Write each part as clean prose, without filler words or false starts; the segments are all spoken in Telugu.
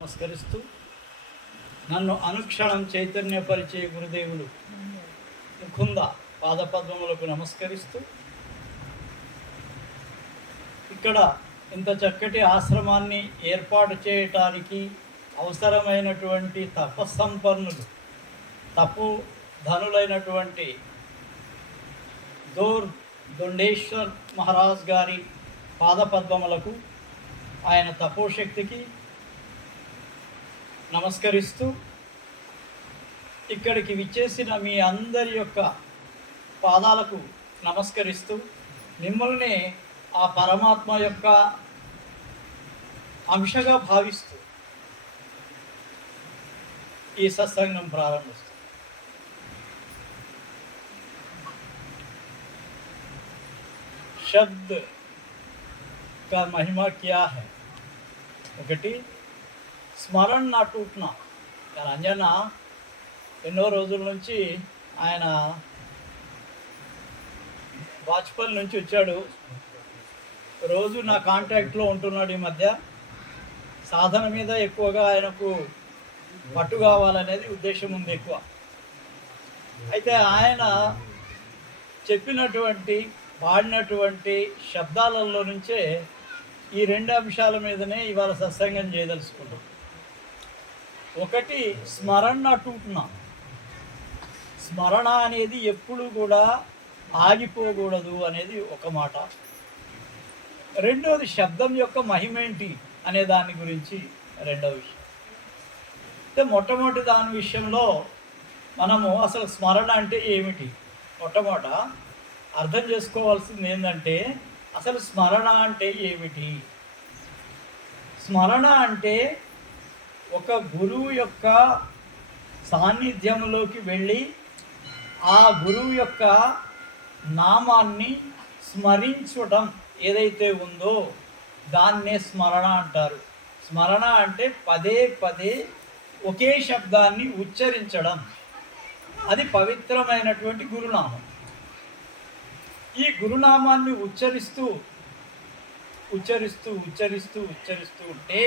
నమస్కరిస్తూ నన్ను అనుక్షణం చైతన్యపరిచే గురుదేవులు ముకుంద పాదపద్మములకు నమస్కరిస్తూ ఇక్కడ ఇంత చక్కటి ఆశ్రమాన్ని ఏర్పాటు చేయటానికి అవసరమైనటువంటి తపస్సంపన్నులు తప్పు ధనులైనటువంటి దొండేశ్వర్ మహారాజ్ గారి పాదపద్మములకు ఆయన తపోశక్తికి నమస్కరిస్తూ ఇక్కడికి విచ్చేసిన మీ అందరి యొక్క పాదాలకు నమస్కరిస్తూ మిమ్మల్ని ఆ పరమాత్మ యొక్క అంశగా భావిస్తూ ఈ సత్సంగం ప్రారంభిస్తాం. शब्द का महिमा क्या है? ఒకటి స్మరణ నా టూట్నా. కానీ అంజన ఎన్నో రోజుల నుంచి ఆయన వాజ్పేయి నుంచి వచ్చాడు. రోజు నా కాంటాక్ట్లో ఉంటున్నాడు. ఈ మధ్య సాధన మీద ఎక్కువగా ఆయనకు పట్టు కావాలనేది ఉద్దేశం ఉంది ఎక్కువ. అయితే ఆయన చెప్పినటువంటి పాడినటువంటి శబ్దాలలో నుంచే ఈ రెండు అంశాల మీదనే ఇవాళ సత్సంగం చేయదలుచుకుంటాం. ఒకటి స్మరణ టూట్నా. స్మరణ అనేది ఎప్పుడు కూడా ఆగిపోకూడదు అనేది ఒక మాట. రెండవది శబ్దం యొక్క మహిమేంటి అనే దాని గురించి రెండవ విషయం. అయితే మొట్టమొదటి దాని విషయంలో మనము అసలు స్మరణ అంటే ఏమిటి మొట్టమొదట అర్థం చేసుకోవాల్సింది ఏంటంటే అసలు స్మరణ అంటే ఏమిటి. స్మరణ అంటే ఒక గురువు యొక్క సాన్నిధ్యంలోకి వెళ్ళి ఆ గురువు యొక్క నామాన్ని స్మరించడం ఏదైతే ఉందో దాన్నే స్మరణ అంటారు. స్మరణ అంటే పదే పదే ఒకే శబ్దాన్ని ఉచ్చరించడం. అది పవిత్రమైనటువంటి గురునామం. ఈ గురునామాన్ని ఉచ్చరిస్తూ ఉచ్చరిస్తూ ఉచ్చరిస్తూ ఉచ్చరిస్తూ ఉంటే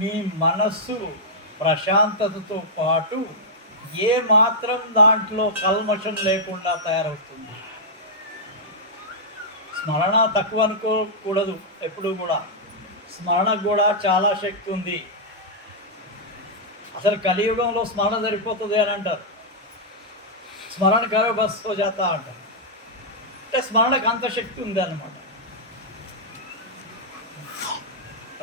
మీ మనస్సు ప్రశాంతతతో పాటు ఏ మాత్రం దాంట్లో కల్మషం లేకుండా తయారవుతుంది. స్మరణ తక్కువ అనుకోకూడదు. ఎప్పుడు కూడా స్మరణకు కూడా చాలా శక్తి ఉంది. అసలు కలియుగంలో స్మరణ సరిపోతుంది అని అంటారు. స్మరణ కరో బస్ హో జాతా అంటారు. అంటే స్మరణకు అంత శక్తి ఉంది అన్నమాట.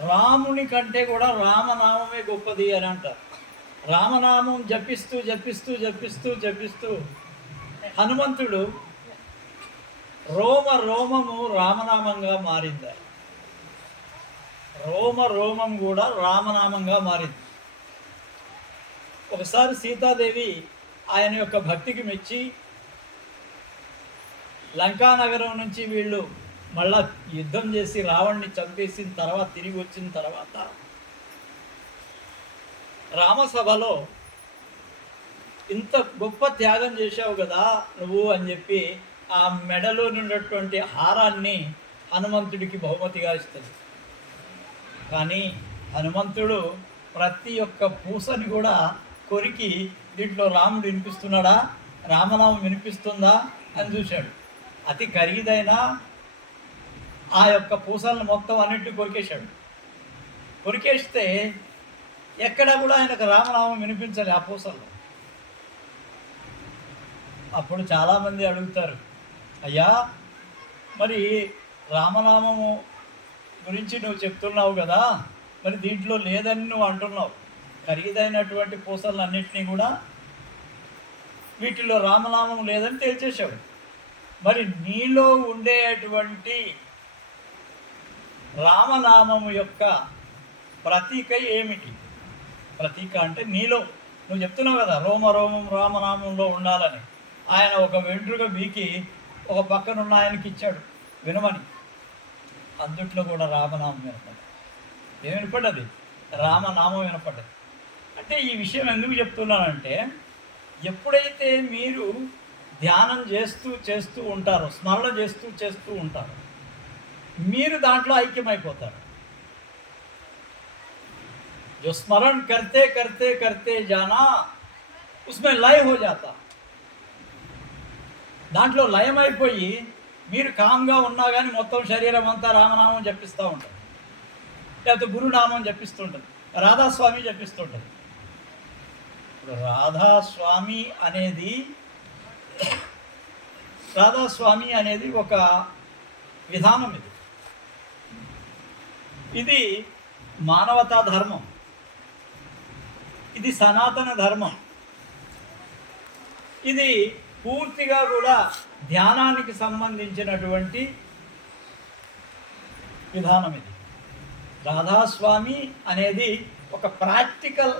రాముని కంటే కూడా రామనామమే గొప్పది అని అంటారు. రామనామం జపిస్తూ జపిస్తూ జపిస్తూ జపిస్తూ హనుమంతుడు రోమ రోమము రామనామంగా మారింది. రోమ రోమం కూడా రామనామంగా మారింది. ఒకసారి సీతాదేవి ఆయన యొక్క భక్తికి మెచ్చి లంకానగరం నుంచి వీళ్ళు మళ్ళా యుద్ధం చేసి రావణ్ణి చంపేసిన తర్వాత తిరిగి వచ్చిన తర్వాత రామసభలో ఇంత గొప్ప త్యాగం చేశావు కదా నువ్వు అని చెప్పి ఆ మెడలో ఉన్నటువంటి హారాన్ని హనుమంతుడికి బహుమతిగా ఇస్తుంది. కానీ హనుమంతుడు ప్రతి ఒక్క పూసని కూడా కొరికి దీంట్లో రాముడు వినిపిస్తున్నాడా, రామనామం వినిపిస్తుందా అని చూశాడు. అతి ఖరీదైన ఆ యొక్క పూసలను మొత్తం అన్నింటినీ కొరికేశాడు. కొరికేస్తే ఎక్కడ కూడా ఆయనకు రామనామం వినిపించాలి ఆ పూసల్లో. అప్పుడు చాలామంది అడుగుతారు, అయ్యా మరి రామనామము గురించి నువ్వు చెప్తున్నావు కదా, మరి దీంట్లో లేదని నువ్వు అంటున్నావు. ఖరీదైనటువంటి పూసలను అన్నింటినీ కూడా వీటిలో రామనామం లేదని తేల్చేశాడు. మరి నీలో ఉండేటువంటి రామనామము యొక్క ప్రతీక ఏమిటి? ప్రతీక అంటే నీలో నువ్వు చెప్తున్నావు కదా రోమ రోమం రామనామంలో ఉండాలని. ఆయన ఒక వెంట్రుక బీకి ఒక పక్కనున్న ఆయనకి ఇచ్చాడు వినమని. అందుట్లో కూడా రామనామం వినపడ్డది. ఏం వినపడ్డది? రామనామం వినపడ్డది. అంటే ఈ విషయం ఎందుకు చెప్తున్నానంటే ఎప్పుడైతే మీరు ధ్యానం చేస్తూ చేస్తూ ఉంటారో, స్మరణ చేస్తూ చేస్తూ ఉంటారో, మీరు దాంట్లో ఐక్యమైపోతారు. जो स्मरण करते करते करते जाना उसमें लय हो जाता. దాంట్లో లయమైపోయి మీరు కామ్గా ఉన్నా కానీ మొత్తం శరీరం అంతా రామనామం జపిస్తూ ఉంటారు, లేకపోతే గురునామం జపిస్తుంటుంది, రాధాస్వామి జపిస్తుంటుంది. ఇప్పుడు రాధాస్వామి అనేది ఒక విధానం. ఇది మానవతా ధర్మం, ఇది సనాతన ధర్మం, ఇది పూర్తిగా కూడా ధ్యానానికి సంబంధించినటువంటి విధానం. ఇది రాధాస్వామి అనేది ఒక ప్రాక్టికల్,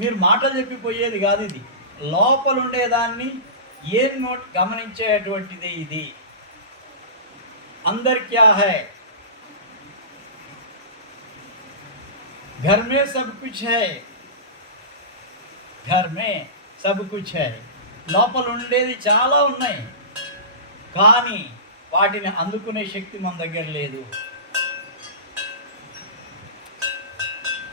మీరు మాటలు చెప్పిపోయేది కాదు, ఇది లోపల ఉండేదాన్ని ఏం నోట్ గమనించేటువంటిది. ఇది अंदर क्या है, घर में सब कुछ है, घर में सब कुछ है. లోపల ఉండేది చాలా ఉన్నాయి, కానీ వాటిని అందుకునే శక్తి మన దగ్గర లేదు.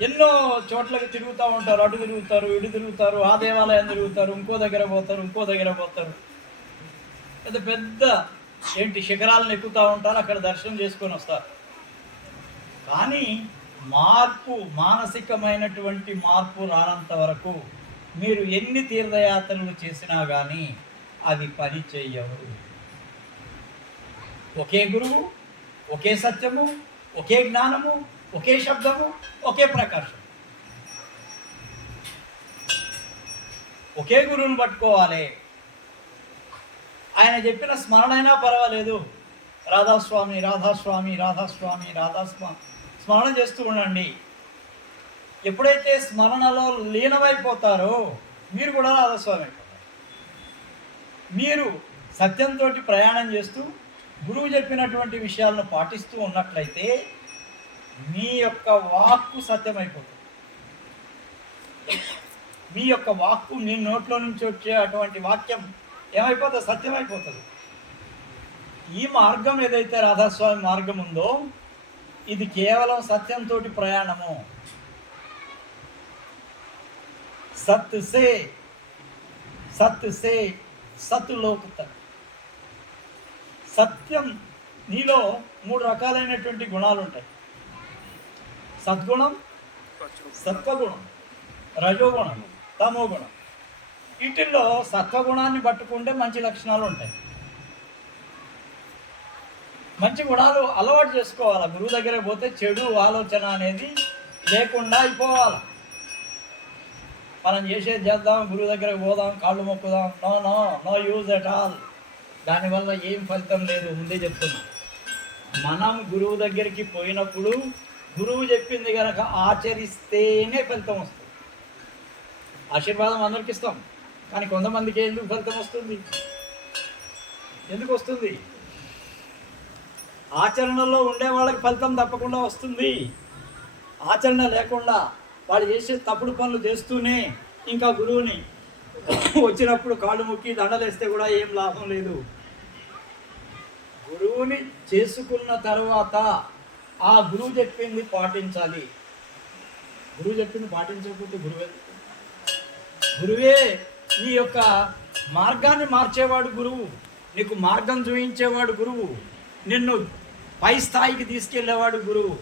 ఎన్నో చోట్లకి తిరుగుతూ ఉంటారు, అటు తిరుగుతారు, ఇటు తిరుగుతారు, ఆ దేవాలయం తిరుగుతారు, ఇంకో దగ్గర పోతారు, పెద్ద పెద్ద శిఖరాలను ఎక్కుతూ ఉంటారు, అక్కడ దర్శనం చేసుకొని వస్తారు. కానీ మానసికమైనటువంటి మార్పు రానంత వరకు మీరు ఎన్ని తీర్థయాత్రలు చేసినా కానీ అవి పని చేయవు. ఒకే గురువు, ఒకే సత్యము, ఒకే జ్ఞానము, ఒకే శబ్దము, ఒకే ప్రకాశం. ఒకే గురువుని పట్టుకోవాలి. ఆయన చెప్పిన స్మరణ అయినా పర్వాలేదు, రాధాస్వామి రాధాస్వామి రాధాస్వామి రాధాస్వామి స్మరణ చేస్తూ ఉండండి. ఎప్పుడైతే స్మరణలో లీనమైపోతారో మీరు కూడా రాధాస్వామి అయిపోతారు. మీరు సత్యంతో ప్రయాణం చేస్తూ గురువు చెప్పినటువంటి విషయాలను పాటిస్తూ ఉన్నట్లయితే మీ యొక్క వాక్కు సత్యమైపోతుంది. మీ యొక్క వాక్కు, మీ నోట్లో నుంచి వచ్చే అటువంటి వాక్యం ఏమైపోతుంది? సత్యమైపోతుంది. ఈ మార్గం ఏదైతే రాధాస్వామి మార్గం ఉందో ఇది కేవలం సత్యంతో ప్రయాణము. సత్ సే సత్లోక్ తక్. సత్యం, నీలో 3 రకాలైనటువంటి గుణాలు ఉంటాయి. సద్గుణం, సత్వగుణం, రజోగుణం, తమోగుణం. వీటిల్లో సత్వగుణాన్ని పట్టుకుంటే మంచి లక్షణాలు ఉంటాయి. మంచి గుణాలు అలవాటు చేసుకోవాలి. గురువు దగ్గర పోతే చెడు ఆలోచన అనేది లేకుండా అయిపోవాలి. మనం చేసేది చేద్దాం, గురువు దగ్గరకు పోదాం, కాళ్ళు మొక్కుదాం, నో యూజ్ ఎట్ ఆల్. దానివల్ల ఏం ఫలితం లేదు. ముందే చెప్తున్నా, మనం గురువు దగ్గరికి పోయినప్పుడు గురువు చెప్పింది కనుక ఆచరిస్తేనే ఫలితం వస్తుంది. ఆశీర్వాదం అందరికి ఇస్తాం, కానీ కొంతమందికి ఎందుకు ఫలితం వస్తుంది? ఎందుకు వస్తుంది? ఆచరణలో ఉండే వాళ్ళకి ఫలితం తప్పకుండా వస్తుంది. ఆచరణ లేకుండా వాళ్ళు చేసే తప్పుడు పనులు చేస్తూనే ఇంకా గురువుని వచ్చినప్పుడు కాళ్ళు మొక్కి దండలేస్తే కూడా ఏం లాభం లేదు. గురువుని చేసుకున్న తర్వాత ఆ గురువు చెప్పింది పాటించాలి. గురువు చెప్పింది పాటించకపోతే గురువే నీ యొక్క మార్గాన్ని మార్చేవాడు గురువు. నీకు మార్గం చూపించేవాడు గురువు. నిన్ను పై స్థాయికి తీసుకెళ్లేవాడు గురువు.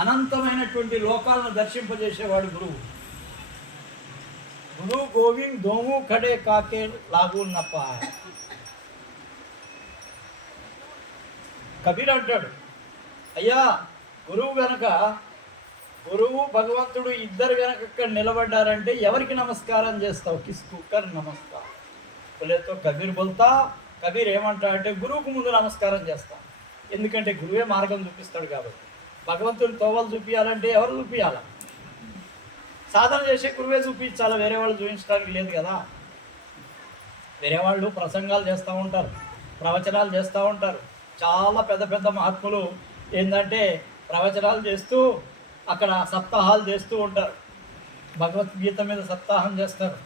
అనంతమైనటువంటి లోకాలను దర్శింపజేసేవాడు గురువు. గురు గోవింద్ దోము ఖడే కాకే లాగు నప్ప. కబీర్ అంటాడు, అయ్యా గురువు భగవంతుడు ఇద్దరు కనుక ఇక్కడ నిలబడ్డారంటే ఎవరికి నమస్కారం చేస్తావు? కిస్కు కర్ నమస్కారం బోలేతో కబీర్ బోల్తా. కబీర్ ఏమంటాడంటే గురువుకు ముందు నమస్కారం చేస్తాం. ఎందుకంటే గురువే మార్గం చూపిస్తాడు కాబట్టి. భగవంతుని తోవలు చూపించాలంటే ఎవరు చూపించాలి? సాధన చేసే గురువే చూపించాలి, వేరే వాళ్ళు చూపించడానికి లేదు కదా. వేరే వాళ్ళు ప్రసంగాలు చేస్తూ ఉంటారు, ప్రవచనాలు చేస్తూ ఉంటారు. చాలా పెద్ద పెద్ద మహాత్ములు ఏంటంటే ప్రవచనాలు చేస్తూ అక్కడ సప్తాహాలు చేస్తూ ఉంటారు. భగవద్గీత మీద సప్తాహం చేస్తారు,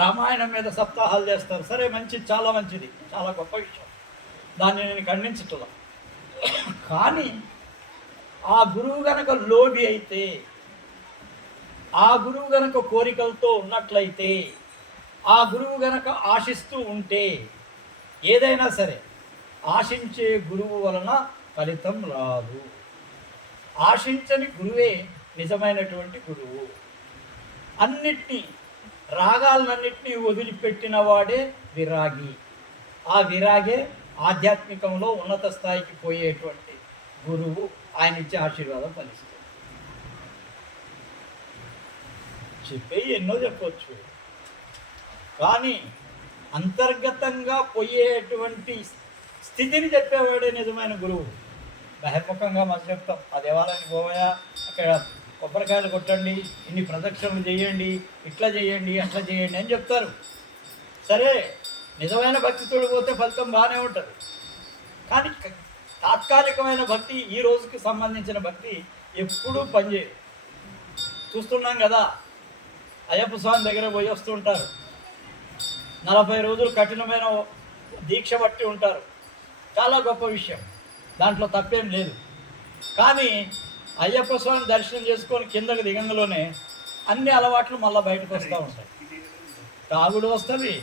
రామాయణం మీద సప్తాహాలు చేస్తారు. సరే, మంచిది, చాలా మంచిది, చాలా గొప్ప విషయం, దాన్ని నేను ఖండించట్లా. కానీ ఆ గురువు కనుక లోబి అయితే, ఆ గురువు గనక కోరికలతో ఉన్నట్లయితే, ఆ గురువు గనక ఆశిస్తూ ఉంటే, ఏదైనా సరే ఆశించే గురువు వలన ఫలితం రాదు. ఆశించని గురువే నిజమైనటువంటి గురువు. అన్నిటినీ, రాగాలన్నింటినీ వదిలిపెట్టిన వాడే విరాగి. ఆ విరాగే ఆధ్యాత్మికంలో ఉన్నత స్థాయికి పోయేటువంటి గురువు. ఆయన ఇచ్చే ఆశీర్వాదం ఫలిస్తుంది. చెప్పే ఎన్నో చెప్పవచ్చు, కానీ అంతర్గతంగా పోయేటువంటి స్థితిని చెప్పేవాడే నిజమైన గురువు. బహిర్ముఖంగా మనం చెప్తాం, ఆ దేవాలయానికి పోయా, అక్కడ కొబ్బరికాయలు కొట్టండి, ఇన్ని ప్రదక్షిణలు చేయండి, ఇట్లా చేయండి, అట్లా చేయండి అని చెప్తారు. సరే, నిజమైన భక్తితో పోతే ఫలితం బాగానే ఉంటుంది. కానీ తాత్కాలికమైన భక్తి, ఈ రోజుకి సంబంధించిన భక్తి ఎప్పుడూ పనిచేయదు. చూస్తున్నాం కదా, అయ్యప్ప స్వామి దగ్గర పోయి వస్తుంటారు, 40 రోజులు కఠినమైన దీక్ష బట్టి ఉంటారు. చాలా గొప్ప విషయం, దాంట్లో తప్పేం లేదు. కానీ అయ్యప్ప స్వామి దర్శనం చేసుకొని కిందకు దిగంగలోనే అన్ని అలవాట్లు మళ్ళీ బయటకు వస్తూ ఉంటాయి. తాగుడు వస్తుంది,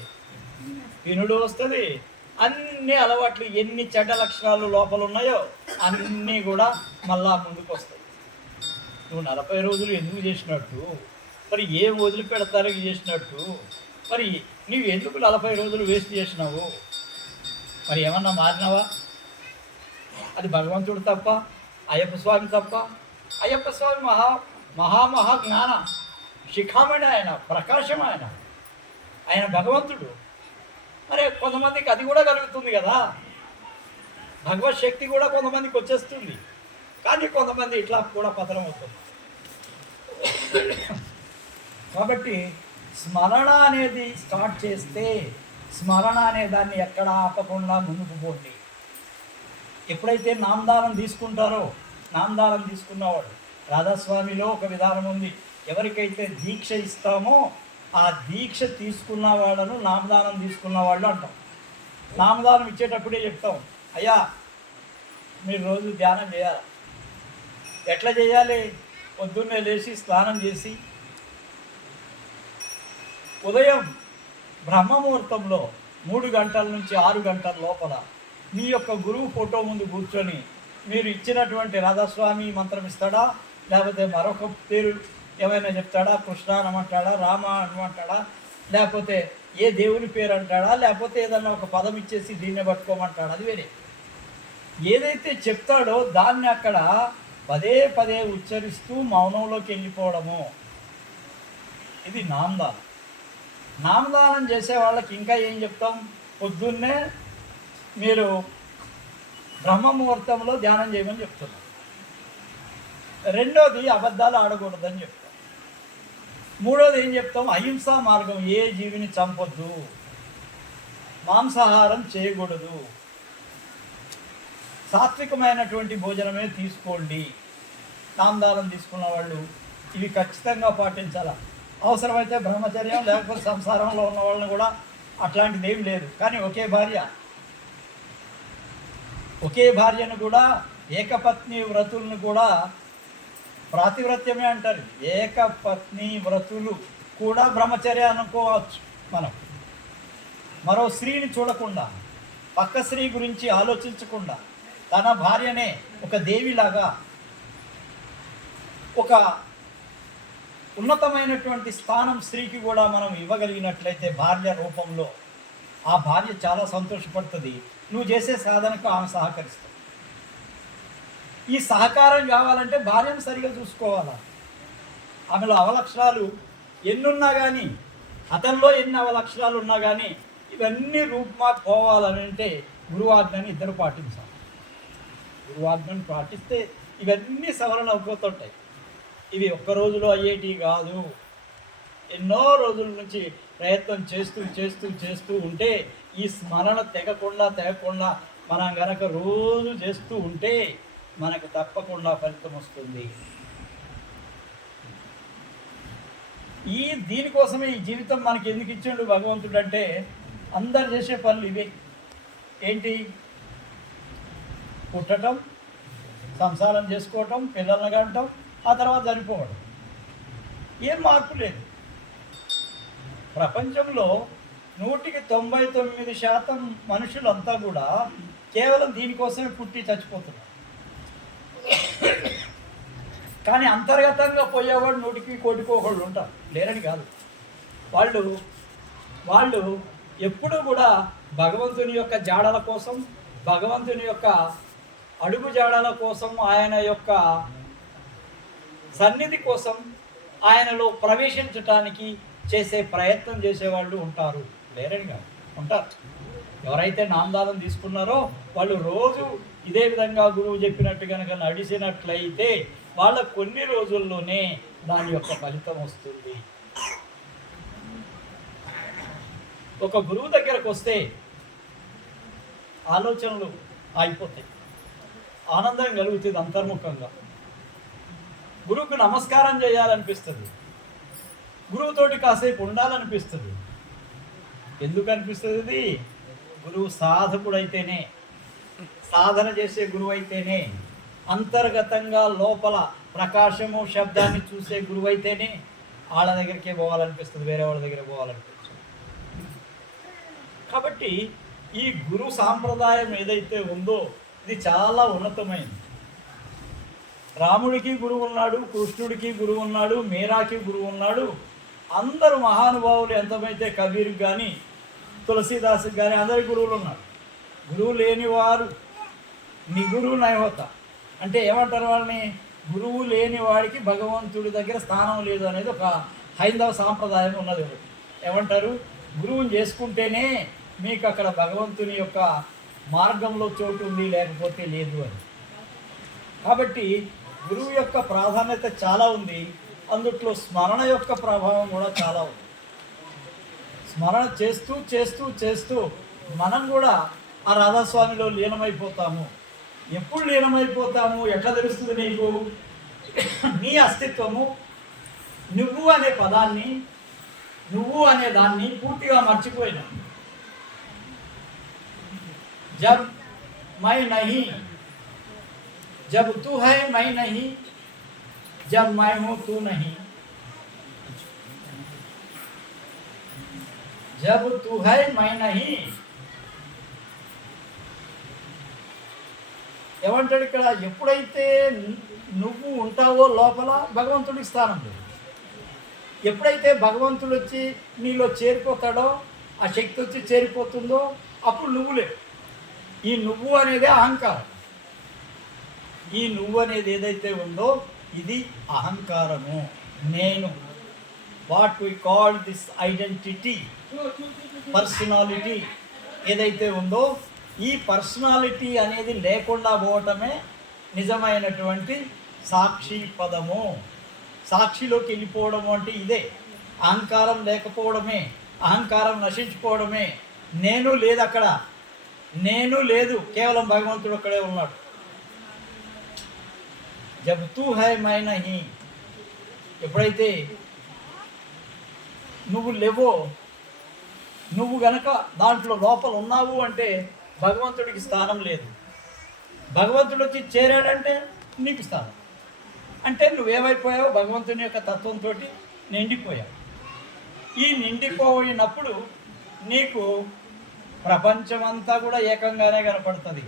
వినుడు వస్తుంది, అన్ని అలవాట్లు, ఎన్ని చెడ్డ లక్షణాలు లోపల ఉన్నాయో అన్నీ కూడా మళ్ళా ముందుకు వస్తాయి. నువ్వు 40 రోజులు ఎందుకు చేసినట్టు, మరి ఏం వదిలిపెడతానికి చేసినట్టు, మరి నువ్వు ఎందుకు 40 రోజులు వేస్ట్ చేసినావు? మరి ఏమన్నా మారినావా? అది భగవంతుడు తప్ప, అయ్యప్ప స్వామి తప్ప? అయ్యప్ప స్వామి మహా జ్ఞాన శిఖామణి, ఆయన ప్రకాశం, ఆయన భగవంతుడు. మరి కొంతమందికి అది కూడా కలుగుతుంది కదా, భగవత్ శక్తి కూడా కొంతమందికి వచ్చేస్తుంది. కానీ కొంతమంది ఇట్లా కూడా పతనం అవుతుంది. కాబట్టి స్మరణ అనేది స్టార్ట్ చేస్తే, స్మరణ అనే దాన్ని ఎక్కడ ఆపకుండా ముందుకు పోండి. ఎప్పుడైతే నామదానం తీసుకుంటారో, నామదానం తీసుకున్నవాడు, రాధాస్వామిలో ఒక విధానం ఉంది, ఎవరికైతే దీక్ష ఇస్తామో ఆ దీక్ష తీసుకున్న వాళ్ళను నామదానం తీసుకున్న వాళ్ళు అంటాం. నామదానం ఇచ్చేటప్పుడే చెప్తాం, అయ్యా మీరు రోజు ధ్యానం చేయాలి. ఎట్లా చేయాలి? పొద్దున్నే లేచి స్నానం చేసి ఉదయం బ్రహ్మముహూర్తంలో 3 గంటల నుంచి 6 గంటల లోపల మీ యొక్క గురువు ఫోటో ముందు కూర్చొని మీరు ఇచ్చినటువంటి రాధాస్వామి మంత్రం ఇస్తాడా, లేకపోతే మరొక పేరు ఏమైనా చెప్తాడా, కృష్ణ అనమంటాడా, రామ అనమంటాడా, లేకపోతే ఏ దేవుని పేరు అంటాడా, లేకపోతే ఏదన్నా ఒక పదం ఇచ్చేసి దీన్నే పట్టుకోమంటాడా, అది వేరే. ఏదైతే చెప్తాడో దాన్ని అక్కడ పదే పదే ఉచ్చరిస్తూ మౌనంలోకి వెళ్ళిపోవడము, ఇది నామదానం. నామదానం చేసే వాళ్ళకి ఇంకా ఏం చెప్తాం? పొద్దున్నే మీరు బ్రహ్మముహూర్తంలో ధ్యానం చేయమని చెప్తున్నాం. రెండోది అబద్ధాలు ఆడకూడదని చెప్తాం. మూడోది ఏం చెప్తాం? అహింసా మార్గం, ఏ జీవిని చంపొద్దు, మాంసాహారం చేయకూడదు, సాత్వికమైనటువంటి భోజనమే తీసుకోండి. నామదానం తీసుకున్న వాళ్ళు ఇవి ఖచ్చితంగా పాటించాలి. అవసరమైతే బ్రహ్మచర్యం, లేకపోతే సంసారంలో ఉన్న వాళ్ళని కూడా అట్లాంటిది ఏం లేదు. కానీ ఒకే భార్యను కూడా, ఏకపత్ని వ్రతులను కూడా ప్రాతివ్రత్యమే అంటారు. ఏకపత్ని వ్రతులు కూడా బ్రహ్మచర్య అనుకోవచ్చు. మనం మరో స్త్రీని చూడకుండా, పక్క స్త్రీ గురించి ఆలోచించకుండా, తన భార్యనే ఒక దేవిలాగా, ఒక ఉన్నతమైనటువంటి స్థానం స్త్రీకి కూడా మనం ఇవ్వగలిగినట్లయితే భార్య రూపంలో, ఆ భార్య చాలా సంతోషపడుతుంది. నువ్వు చేసే సాధనకు ఆమె సహకరిస్తుంది. ఈ సహకారం కావాలంటే భార్యను సరిగా చూసుకోవాలి. ఆమెలో అవలక్షణాలు ఎన్నున్నా కానీ, అతనిలో ఎన్ని అవలక్షణాలు ఉన్నా కానీ, ఇవన్నీ రూపుమాపు పోవాలని అంటే గురువాజ్ఞని ఇద్దరు పాటించాలి. గురువాజ్ఞను పాటిస్తే ఇవన్నీ సవరణ అయిపోతుంటాయి. ఇవి ఒక్క రోజులో అయ్యేటివి కాదు. ఎన్నో రోజుల నుంచి ప్రయత్నం చేస్తూ ఉంటే, ఈ స్మరణ తెగకుండా మనం గనక రోజు చేస్తూ ఉంటే మనకు తప్పకుండా ఫలితం వస్తుంది. దీనికోసమే ఈ జీవితం మనకి ఎందుకు ఇచ్చిండు భగవంతుడు అంటే, అందరు చేసే పనులు ఇవే. ఏంటి? పుట్టడం, సంసారం చేసుకోవటం, పిల్లల్ని కంటం, ఆ తర్వాత చనిపోవడం. ఏం మార్పు లేదు. ప్రపంచంలో 99% మనుషులంతా కూడా కేవలం దీనికోసమే పుట్టి చచ్చిపోతున్నారు. కానీ అంతర్గతంగా పోయేవాడు 100కి ఒకళ్ళు ఉంటారు, లేరని కాదు. వాళ్ళు వాళ్ళు ఎప్పుడూ కూడా భగవంతుని యొక్క జాడల కోసం, భగవంతుని యొక్క అడుగు జాడల కోసం, ఆయన యొక్క సన్నిధి కోసం, ఆయనలో ప్రవేశించటానికి చేసే ప్రయత్నం చేసేవాళ్ళు ఉంటారు, లేరని కాదు, ఉంటారు. ఎవరైతే నామదానం తీసుకున్నారో వాళ్ళు రోజు ఇదే విధంగా గురువు చెప్పినట్టు కనుక నడిచినట్లయితే వాళ్ళ కొన్ని రోజుల్లోనే దాని యొక్క ఫలితం వస్తుంది. ఒక గురువు దగ్గరకు వస్తే ఆలోచనలు ఆగిపోతాయి, ఆనందం కలుగుతుంది అంతర్ముఖంగా. గురువుకు నమస్కారం చేయాలనిపిస్తుంది, గురువుతోటి కాసేపు ఉండాలనిపిస్తుంది. ఎందుకు అనిపిస్తుంది? ఇది గురువు సాధకుడైతేనే, సాధన చేసే గురువు అయితేనే, అంతర్గతంగా లోపల ప్రకాశము శబ్దాన్ని చూసే గురువు అయితేనే వాళ్ళ దగ్గరికే పోవాలనిపిస్తుంది, వేరే వాళ్ళ దగ్గర పోవాలనిపిస్తుంది. కాబట్టి ఈ గురు సాంప్రదాయం ఏదైతే ఉందో ఇది చాలా ఉన్నతమైనది. రాముడికి గురువు ఉన్నాడు, కృష్ణుడికి గురువు ఉన్నాడు, మీరాకి గురువు ఉన్నాడు. అందరూ మహానుభావులు, ఎంతమైతే కబీర్కి కానీ తులసీదాస్కి కానీ అందరి గురువులు ఉన్నారు. గురువు లేనివారు నిగురువు నైవత అంటే ఏమంటారు వాళ్ళని? గురువు లేని వాడికి భగవంతుడి దగ్గర స్థానం లేదు అనేది ఒక హైందవ సాంప్రదాయం ఉన్నది. ఏమంటారు? గురువుని చేసుకుంటేనే మీకు అక్కడ భగవంతుని యొక్క మార్గంలో చోటు ఉంది, లేకపోతే లేదు అని. కాబట్టి గురువు యొక్క ప్రాధాన్యత చాలా ఉంది. అందుట్లో స్మరణ యొక్క ప్రభావం కూడా చాలా ఉంది. స్మరణ చేస్తూ చేస్తూ చేస్తూ మనం కూడా ఆ రాధాస్వామిలో లీనమైపోతాము. ఎప్పుడు లీనమైపోతాము? ఎట్లా తెలుస్తుంది నీకు? నీ అస్తిత్వము, నువ్వు అనే పదాన్ని, నువ్వు అనే దాన్ని పూర్తిగా మర్చిపోయినా. जब मैं नहीं, जब तू है मैं नहीं, जब मैं हूँ तू नहीं, जब तू है मैं नहीं. ఏమంటాడు ఇక్కడ? ఎప్పుడైతే నువ్వు ఉంటావో లోపల భగవంతుడికి స్థానం లేదు. ఎప్పుడైతే భగవంతుడు వచ్చి నీలో చేరిపోతాడో, ఆ శక్తి వచ్చి చేరిపోతుందో అప్పుడు నువ్వు లేవు. ఈ నువ్వు అనేది అహంకారం. ఈ నువ్వు అనేది ఏదైతే ఉందో ఇది అహంకారము. నేను, what we call this identity, personality ఏదైతే ఉందో ఈ పర్సనాలిటీ అనేది లేకుండా పోవటమే నిజమైనటువంటి సాక్షి పదము. సాక్షిలోకి వెళ్ళిపోవడము అంటే ఇదే. అహంకారం లేకపోవడమే, అహంకారం నశించుకోవడమే. నేను లేదు అక్కడ, నేను లేదు, కేవలం భగవంతుడు అక్కడే ఉన్నాడు. జబ్ తూ హై మై నహీ, ఎప్పుడైతే నువ్వు లేవో, నువ్వు గనక దాంట్లో లోపల ఉన్నావు అంటే భగవంతుడికి స్థానం లేదు. భగవంతుడు వచ్చి చేరాడంటే నీకు స్థానం. అంటే నువ్వేమైపోయావు? భగవంతుని యొక్క తత్వంతో నిండిపోయావు. ఈ నిండిపోయినప్పుడు నీకు ప్రపంచమంతా కూడా ఏకంగానే కనపడుతుంది.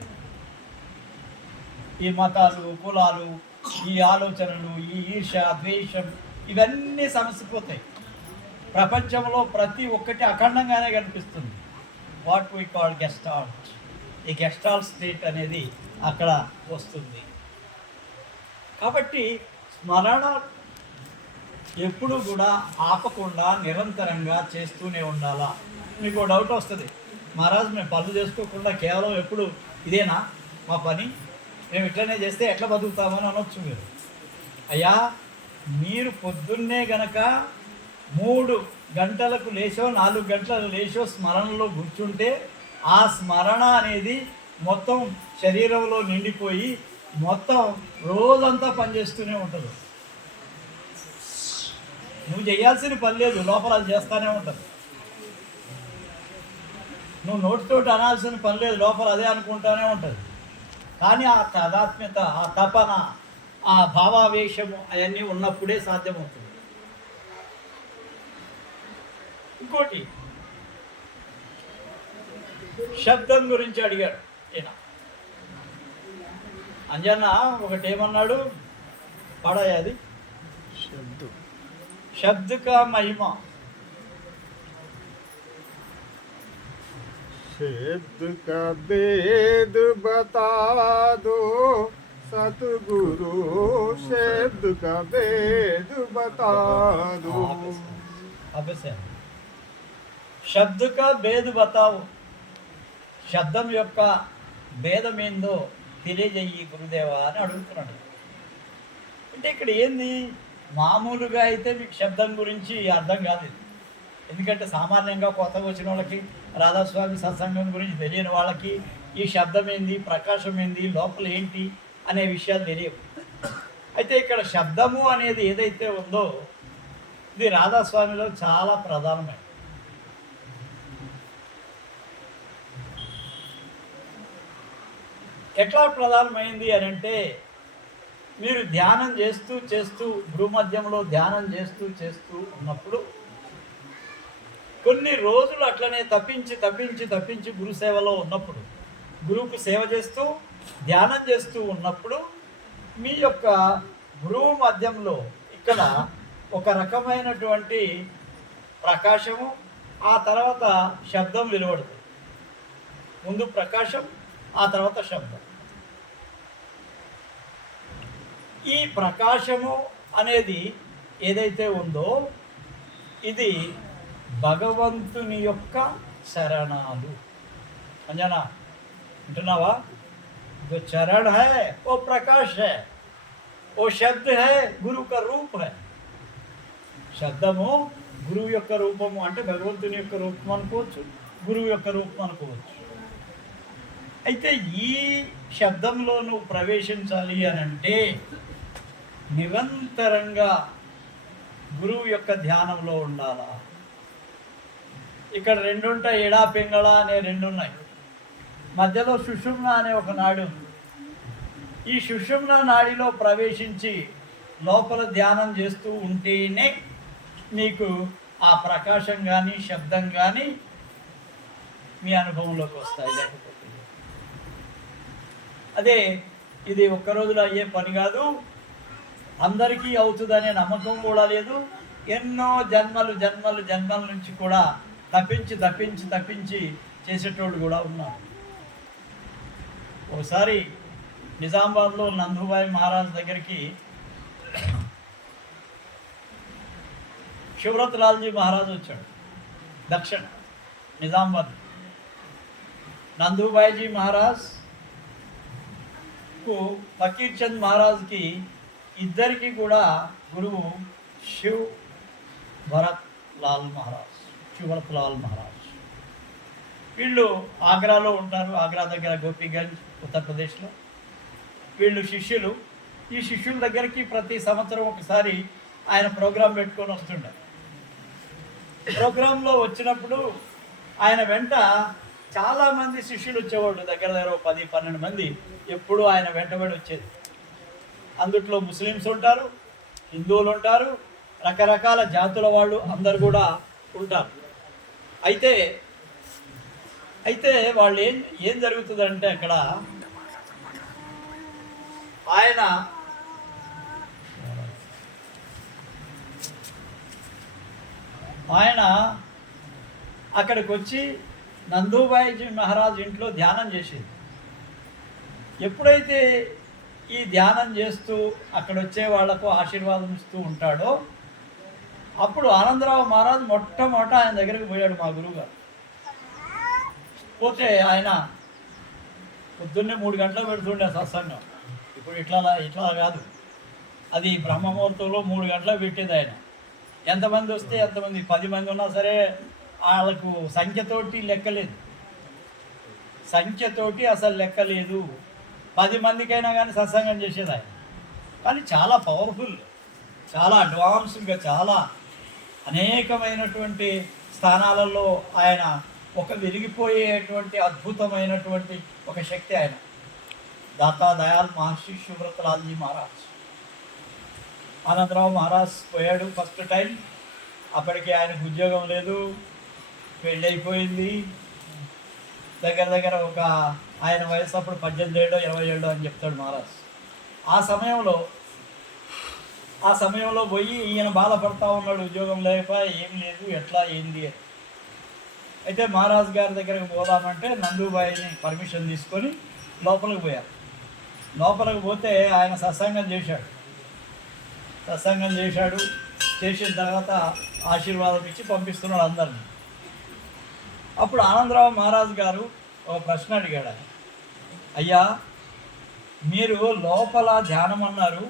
ఈ మతాలు, కులాలు, ఈ ఆలోచనలు, ఈ ఈర్ష, ద్వేషం ఇవన్నీ సమసిపోతాయి. ప్రపంచంలో ప్రతి ఒక్కటి అఖండంగానే కనిపిస్తుంది. What we call gestalt. ఈ గెస్టాల్ట్ స్టేట్ అనేది అక్కడ వస్తుంది. కాబట్టి స్మరణ ఎప్పుడు కూడా ఆపకుండా నిరంతరంగా చేస్తూనే ఉండాలా. మీకు డౌట్ వస్తుంది, మహారాజ్ మేము పనులు చేసుకోకుండా కేవలం ఎప్పుడు ఇదేనా మా పని, మేము ఇట్లనే చేస్తే ఎట్లా బతుకుతామని అనొచ్చు మీరు. అయ్యా, మీరు పొద్దున్నే గనక 3 గంటలకు లేచో 4 గంటలకు లేచో స్మరణలో కూర్చుంటే ఆ స్మరణ అనేది మొత్తం శరీరంలో నిండిపోయి మొత్తం రోజంతా పనిచేస్తూనే ఉంటుంది. నువ్వు చేయాల్సిన పని లేదు, లోపల అది చేస్తూనే ఉంటుంది. నువ్వు నోటితోటి అనాల్సిన పని లేదు, లోపల అదే అనుకుంటూనే ఉంటుంది. కానీ ఆ తాదాత్మ్యత, ఆ తపన, ఆ భావావేశము అవన్నీ ఉన్నప్పుడే సాధ్యమవుతుంది. ఇంకోటి శబ్దం గురించి అడిగాడు ఈయన. అంజన్న ఒకటేమన్నాడు, పడాయి शब्द का महिमा। शब्द का वेद बता दो सतगुरु, शब्द का वेद बता दो। अब से శబ్ద కా భేద బతావు, శబ్దం యొక్క భేదం ఏందో తెలియజేయి గురుదేవా అని అడుగుతున్నాడు. అంటే ఇక్కడ ఏంది, మామూలుగా అయితే మీకు శబ్దం గురించి అర్థం కాదు. ఎందుకంటే సామాన్యంగా కొత్తగా వచ్చిన వాళ్ళకి, రాధాస్వామి సత్సంగం గురించి తెలియని వాళ్ళకి ఈ శబ్దం ఏంది, ప్రకాశం ఏంది, లోపల ఏంటి అనే విషయాలు తెలియవు. అయితే ఇక్కడ శబ్దము అనేది ఏదైతే ఉందో ఇది రాధాస్వామిలో చాలా ప్రధానమైనది. ఎట్లా ప్రధానమైంది అని అంటే, మీరు ధ్యానం చేస్తూ చేస్తూ భూమధ్యంలో ధ్యానం చేస్తూ చేస్తూ ఉన్నప్పుడు కొన్ని రోజులు అట్లనే తప్పించి తప్పించి తప్పించి గురు సేవలో ఉన్నప్పుడు, గురువుకు సేవ చేస్తూ ధ్యానం చేస్తూ ఉన్నప్పుడు మీ యొక్క భ్రూ మధ్యంలో ఇక్కడ ఒక రకమైనటువంటి ప్రకాశము, ఆ తర్వాత శబ్దం వెలువడుతుంది. ముందు ప్రకాశం, ఆ తర్వాత శబ్దం. ఈ ప్రకాశము అనేది ఏదైతే ఉందో ఇది భగవంతుని యొక్క చరణాలు. అంజనా వింటున్నావా? जो चरण है वो प्रकाश है, वो शब्द है गुरु का रूप है. శబ్దము గురువు యొక్క రూపము అంటే భగవంతుని యొక్క రూపం అనుకోవచ్చు, గురువు యొక్క రూపం అనుకోవచ్చు. అయితే ఈ శబ్దంలో నువ్వు ప్రవేశించాలి అని అంటే నిరంతరంగా గురువు యొక్క ధ్యానంలో ఉండాలా. ఇక్కడ రెండు ఉంటాయి, ఎడా పింగళ అనే రెండు ఉన్నాయి. మధ్యలో సుషుమ్న అనే ఒక నాడి ఉంది. ఈ సుషుమ్న నాడిలో ప్రవేశించి లోపల ధ్యానం చేస్తూ ఉంటేనే నీకు ఆ ప్రకాశం కానీ శబ్దం కానీ మీ అనుభవంలోకి వస్తాయి. లేకపోతే అదే ఇది ఒక్క రోజులో అయ్యే పని కాదు, అందరికీ అవుతుందనే నమ్మకం కూడా లేదు. ఎన్నో జన్మలు జన్మలు జన్మల నుంచి కూడా తప్పించి తప్పించి తప్పించి చేసేటోళ్ళు కూడా ఉన్నారు. ఒకసారి నిజామాబాద్లో నందూబాయి మహారాజ్ దగ్గరికి శివరత్ లాల్జీ మహారాజ్ వచ్చాడు. దక్షిణ నిజామాబాద్ నందూబాయిజీ మహారాజ్ ఫకీర్ చంద్ మహారాజ్కి ఇద్దరికి కూడా గురువు శివ్ భరత్ లాల్ మహారాజ్, శివరత్ లాల్ మహారాజ్. వీళ్ళు ఆగ్రాలో ఉంటారు, ఆగ్రా దగ్గర గోపీగంజ్ ఉత్తరప్రదేశ్లో. వీళ్ళు శిష్యులు. ఈ శిష్యుల దగ్గరికి ప్రతి సంవత్సరం ఒకసారి ఆయన ప్రోగ్రాం పెట్టుకొని వస్తుండే. ప్రోగ్రాంలో వచ్చినప్పుడు ఆయన వెంట చాలామంది శిష్యులు వచ్చేవాళ్ళు, దగ్గర దగ్గర 10-12 మంది ఎప్పుడు ఆయన వెంటబడి వచ్చేది. అందుట్లో ముస్లిమ్స్ ఉంటారు, హిందువులు ఉంటారు, రకరకాల జాతుల వాళ్ళు అందరు కూడా ఉంటారు. అయితే వాళ్ళు ఏం జరుగుతుందంటే అక్కడ ఆయన అక్కడికి వచ్చి నందూబాయిజీ మహారాజ్ ఇంట్లో ధ్యానం చేసేది. ఎప్పుడైతే ఈ ధ్యానం చేస్తూ అక్కడ వచ్చే వాళ్లకు ఆశీర్వాదం ఇస్తూ ఉంటాడో అప్పుడు ఆనందరావు మహారాజ్ మొట్టమొదట ఆయన దగ్గరికి పోయాడు, మా గురువు గారు. పోతే ఆయన పొద్దున్నే 3 గంటలకు పెడుతుండే సత్సంగం. ఇప్పుడు ఇట్లా కాదు, అది బ్రహ్మముహూర్తంలో 3 గంటలకు పెట్టేది ఆయన. ఎంతమంది వస్తే ఎంతమంది, 10 మంది ఉన్నా సరే వాళ్ళకు సంఖ్యతోటి లెక్కలేదు, సంఖ్యతోటి అసలు లెక్కలేదు. 10 మందికైనా కానీ సత్సంగం చేసేది ఆయన. కానీ చాలా పవర్ఫుల్, చాలా అడ్వాన్స్డ్గా, చాలా అనేకమైనటువంటి స్థానాలలో ఆయన ఒక వెలిగిపోయేటువంటి అద్భుతమైనటువంటి ఒక శక్తి ఆయన. దాతా దయాల్ మహర్షి శివరత్ లాల్జీ మహారాజ్. ఆనందరావు మహారాజ్ పోయాడు ఫస్ట్ టైం. అప్పటికి ఆయనకు ఉద్యోగం లేదు, పెళ్ళి అయిపోయింది. దగ్గర దగ్గర ఒక ఆయన వయసు అప్పుడు 18 ఏళ్ళు 20 ఏళ్ళు అని చెప్తాడు మహారాజ్. ఆ సమయంలో పోయి ఈయన బాధపడతా ఉన్నాడు, ఉద్యోగం లేక ఏం లేదు, ఎట్లా ఏంది అని. అయితే మహారాజ్ గారి దగ్గరకు పోదామంటే నందుబాయిని పర్మిషన్ తీసుకొని లోపలికి పోయారు. లోపలికి పోతే ఆయన సత్సంగం చేశాడు. చేసిన తర్వాత ఆశీర్వాదం ఇచ్చి పంపిస్తున్నాడు అందరిని. అప్పుడు ఆనందరావు మహారాజు గారు ఒక ప్రశ్న అడిగాడు ఆయన, అయ్యా మీరు లోపల ధ్యానం అన్నారు,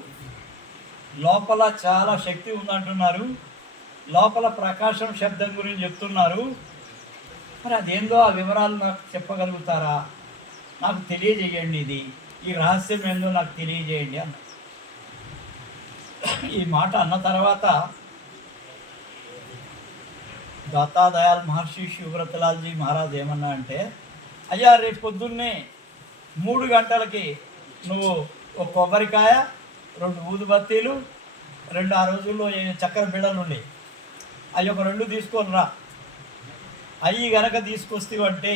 లోపల చాలా శక్తి ఉందంటున్నారు, లోపల ప్రకాశం శబ్దం గురించి చెప్తున్నారు, మరి అదేందో ఆ వివరాలు నాకు చెప్పగలుగుతారా? నాకు తెలియజేయండి, ఈ రహస్యం ఏందో నాకు తెలియజేయండి అన్న. ఈ మాట అన్న తర్వాత దత్తాదయాల్ మహర్షి శివవ్రతలాల్జీ మహారాజ్ ఏమన్నా అంటే, అయ్యా రేపు పొద్దున్నే 3 గంటలకి నువ్వు ఒక కొబ్బరికాయ, 2 ఊదుబత్తీలు, 2 ఆ రోజుల్లో చక్కెర బిళ్ళలు ఉండే అవి ఒక 2 తీసుకొని రా. అవి గనక తీసుకొస్తేవంటే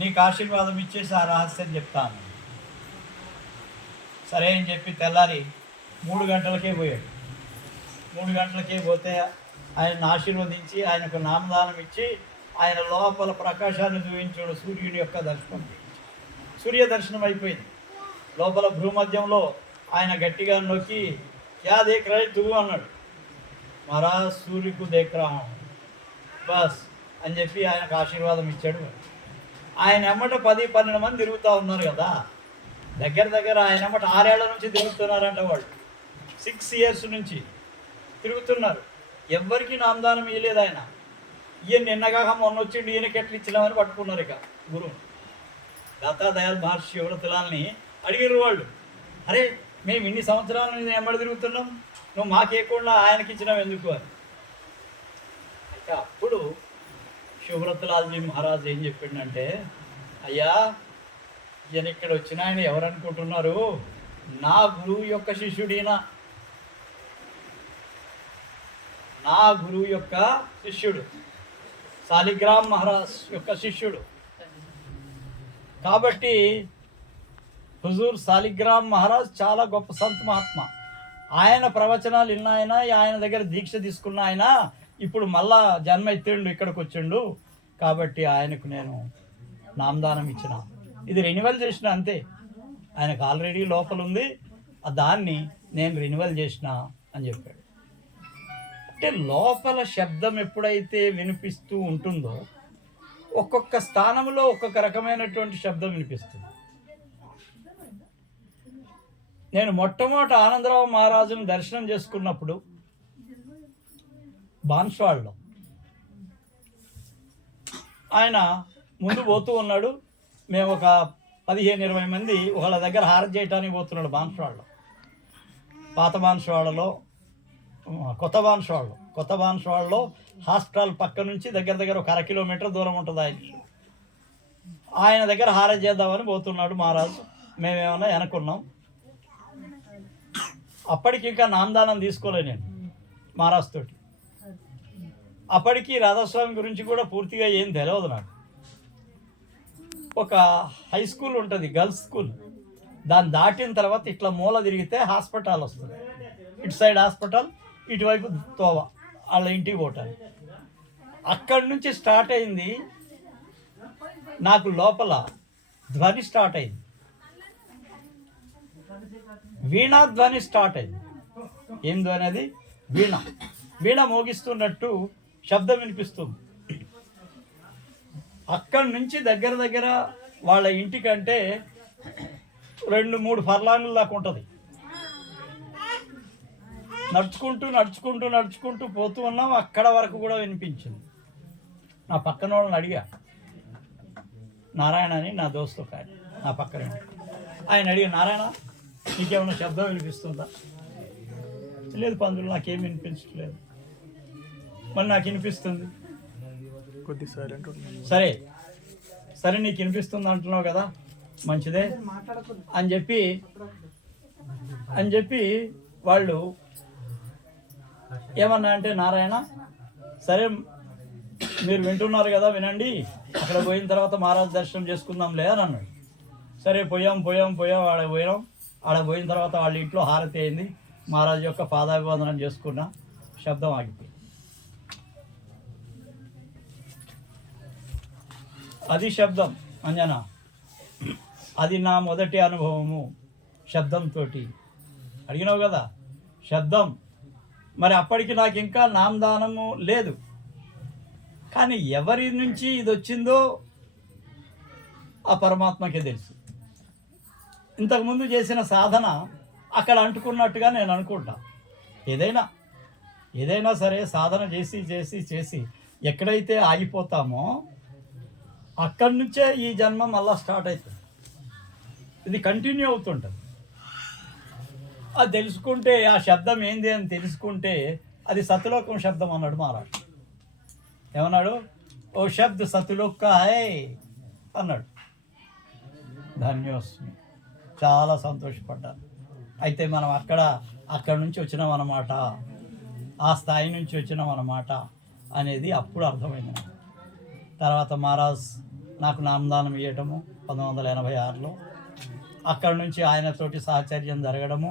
నీకు ఆశీర్వాదం ఇచ్చేసి ఆ రహస్యం చెప్తాను. సరే అని చెప్పి తెల్లారి 3 గంటలకే పోయాడు. 3 గంటలకే పోతే ఆయన్ని ఆశీర్వదించి ఆయనకు నామదానం ఇచ్చి ఆయన లోపల ప్రకాశాన్ని చూపించాడు. సూర్యుని యొక్క దర్శనం, సూర్య దర్శనం అయిపోయింది. లోపల భూమధ్యంలో ఆయన గట్టిగా నొక్కి క్యా దేఖ్ రహే తూ అన్నాడు. మహారాజ్ సూర్యకు దేఖ్ రహా హూం బస్ అని చెప్పి ఆయనకు ఆశీర్వాదం ఇచ్చాడు. ఆయన ఎమ్మట 10-12 మంది తిరుగుతూ ఉన్నారు కదా, దగ్గర దగ్గర ఆయన ఎమ్మట 6 ఏళ్ల నుంచి తిరుగుతున్నారంట వాళ్ళు. 6 years నుంచి తిరుగుతున్నారు. ఎవ్వరికి నామదానం ఇవ్వలేదు ఆయన. ఈయన నిన్నగాక మొన్న వచ్చిండు, ఈయనకి ఎట్లా ఇచ్చినామని పట్టుకున్నారు. ఇక గురువు దత్తాదయాల్ మహర్షి శివవ్రతలాల్ని అడిగిరు వాళ్ళు, అరే మేము ఇన్ని సంవత్సరాల నుంచి ఎమ్మడి తిరుగుతున్నాం, నువ్వు మాకేయకుండా ఆయనకి ఇచ్చినావు ఎందుకు అని. అయితే అప్పుడు శివవ్రతలాల్జీ మహారాజ్ ఏం చెప్పిండంటే, అయ్యా ఈయన ఇక్కడ వచ్చిన ఆయన ఎవరనుకుంటున్నారు, నా గురువు యొక్క శిష్యుడినా, నా గురువు యొక్క శిష్యుడు, శాలిగ్రామ్ మహారాజ్ యొక్క శిష్యుడు. కాబట్టి హుజూర్ శాలిగ్రామ్ మహారాజ్ చాలా గొప్ప సంత్ మహాత్మ. ఆయన ప్రవచనాలు విన్న ఆయన దగ్గర దీక్ష తీసుకున్న ఆయన ఇప్పుడు మళ్ళా జన్మ ఎత్తిండు, ఇక్కడికి వచ్చిండు. కాబట్టి ఆయనకు నేను నామదానం ఇచ్చిన, ఇది రెన్యువల్ చేసిన అంతే. ఆయనకు ఆల్రెడీ లోపల ఉంది, దాన్ని నేను రెన్యువల్ చేసిన అని చెప్పాడు. అంటే లోపల శబ్దం ఎప్పుడైతే వినిపిస్తూ ఉంటుందో ఒక్కొక్క స్థానంలో ఒక్కొక్క రకమైనటువంటి శబ్దం వినిపిస్తుంది. నేను మొట్టమొదటి ఆనందరావు మహారాజుని దర్శనం చేసుకున్నప్పుడు బాన్స్వాడలో ఆయన ముందు పోతూ ఉన్నాడు. మేము ఒక 15-20 మంది వాళ్ళ దగ్గర హారతి చేయటానికి పోతున్నాడు బాన్స్వాడలో. పాత బాన్స్వాడలో, కొత్త బాన్స్వాడలో హాస్పిటల్ పక్క నుంచి దగ్గర దగ్గర ఒక 1/2 కిలోమీటర్ దూరం ఉంటుంది ఆయన దగ్గర హారతి చేద్దామని పోతున్నాడు మహారాజు. మేమేమన్నా వెనకున్నాం. అప్పటికి ఇంకా నామదానం తీసుకోలేదు నేను మహారాజ్ తోటి. అప్పటికి రాధాస్వామి గురించి కూడా పూర్తిగా ఏం తెలియదు నాకు. ఒక హై స్కూల్ ఉంటుంది, గర్ల్స్ స్కూల్, దాన్ని దాటిన తర్వాత ఇట్లా మూల తిరిగితే హాస్పిటల్ వస్తుంది. ఇటు సైడ్ హాస్పిటల్, ఇటువైపు తోవ, వాళ్ళ ఇంటికి పోవటానికి. అక్కడి నుంచి స్టార్ట్ అయింది నాకు లోపల ధ్వని స్టార్ట్ అయింది, వీణా ధ్వని స్టార్ట్ అయింది. ఏం ధ్వని అది? వీణ మోగిస్తున్నట్టు శబ్దం వినిపిస్తుంది. అక్కడి నుంచి దగ్గర దగ్గర వాళ్ళ ఇంటికంటే 2-3 ఫర్లాంగుల దాకా ఉంటుంది. నడుచుకుంటూ పోతూ ఉన్నాం. అక్కడ వరకు కూడా వినిపించింది. నా పక్కన వాళ్ళని అడిగా, నారాయణ అని నా దోస్తు ఒక ఆయన నా పక్కన, ఆయన అడిగా, నారాయణ నీకేమైనా శబ్దం వినిపిస్తుందా? లేదు పందులు, నాకేం వినిపించట్లేదు. మరి నాకు వినిపిస్తుంది. సరే నీకు వినిపిస్తుంది అంటున్నావు కదా, మంచిదే అని చెప్పి వాళ్ళు ఏమన్నా అంటే, నారాయణ సరే మీరు వింటున్నారు కదా, వినండి, అక్కడ పోయిన తర్వాత మహారాజ్ దర్శనం చేసుకుందాంలే అని అన్నాడు. సరే పోయాం ఆడ పోయాం. ఆడ పోయిన తర్వాత వాళ్ళ ఇంట్లో హారతి అయింది, మహారాజు యొక్క పాదాభివందనం చేసుకున్న, శబ్దం ఆగిపోయింది. అది శబ్దం అంజనా, అది నా మొదటి అనుభవము శబ్దంతో. అడిగినావు కదా శబ్దం. మరి అప్పటికి నాకు ఇంకా నామదానము లేదు, కానీ ఎవరి నుంచి ఇది వచ్చిందో ఆ పరమాత్మకే తెలుసు. ఇంతకుముందు చేసిన సాధన అక్కడ అంటుకున్నట్టుగా నేను అనుకుంటా. ఏదైనా సరే సాధన చేసి చేసి చేసి ఎక్కడైతే ఆగిపోతామో అక్కడి నుంచే ఈ జన్మ మళ్ళా స్టార్ట్ అవుతుంది. ఇది కంటిన్యూ అవుతుంటుంది. అది తెలుసుకుంటే, ఆ శబ్దం ఏంది అని తెలుసుకుంటే, అది సతులోకం శబ్దం అన్నాడు మహారాజ్. ఏమన్నాడు? ఓ శబ్ద సతులోక హై అన్నాడు. ధన్యోస్మి, చాలా సంతోషపడ్డాను. అయితే మనం అక్కడ నుంచి వచ్చినాం అన్నమాట, ఆ స్థాయి నుంచి వచ్చినాం అన్నమాట అనేది అప్పుడు అర్థమైంది నాకు. తర్వాత మహారాజ్ నాకు నామదానం ఇవ్వటము 1986లో. అక్కడి నుంచి ఆయనతోటి సాహచర్యం జరగడము,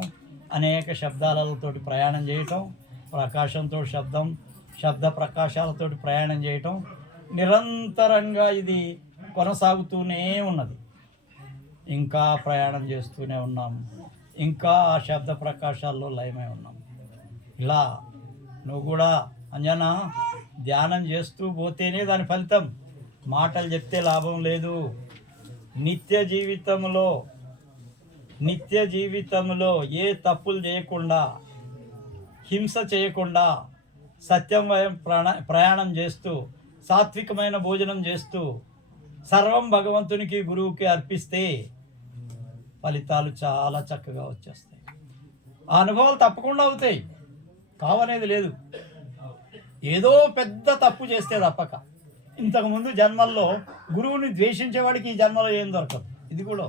అనేక శబ్దాలతోటి ప్రయాణం చేయటం, ప్రకాశంతో శబ్ద ప్రకాశాలతోటి ప్రయాణం చేయటం, నిరంతరంగా ఇది కొనసాగుతూనే ఉన్నది. ఇంకా ప్రయాణం చేస్తూనే ఉన్నాం, ఇంకా ఆ శబ్ద ప్రకాశాల్లో లయమై ఉన్నాం. ఇలా నువ్వు కూడా అంజనా ధ్యానం చేస్తూ పోతేనే దాని ఫలితం. మాటలు చెప్తే లాభం లేదు. నిత్య జీవితంలో ఏ తప్పులు చేయకుండా, హింస చేయకుండా, సత్యం ప్రయాణం చేస్తూ, సాత్వికమైన భోజనం చేస్తూ, సర్వం భగవంతునికి గురువుకి అర్పిస్తే ఫలితాలు చాలా చక్కగా వచ్చేస్తాయి. ఆ అనుభవాలు తప్పకుండా అవుతాయి, కావనేది లేదు. ఏదో పెద్ద తప్పు చేస్తే తప్పక. ఇంతకుముందు జన్మల్లో గురువుని ద్వేషించేవాడికి ఈ జన్మలో ఏం దొరకదు. ఇది కూడా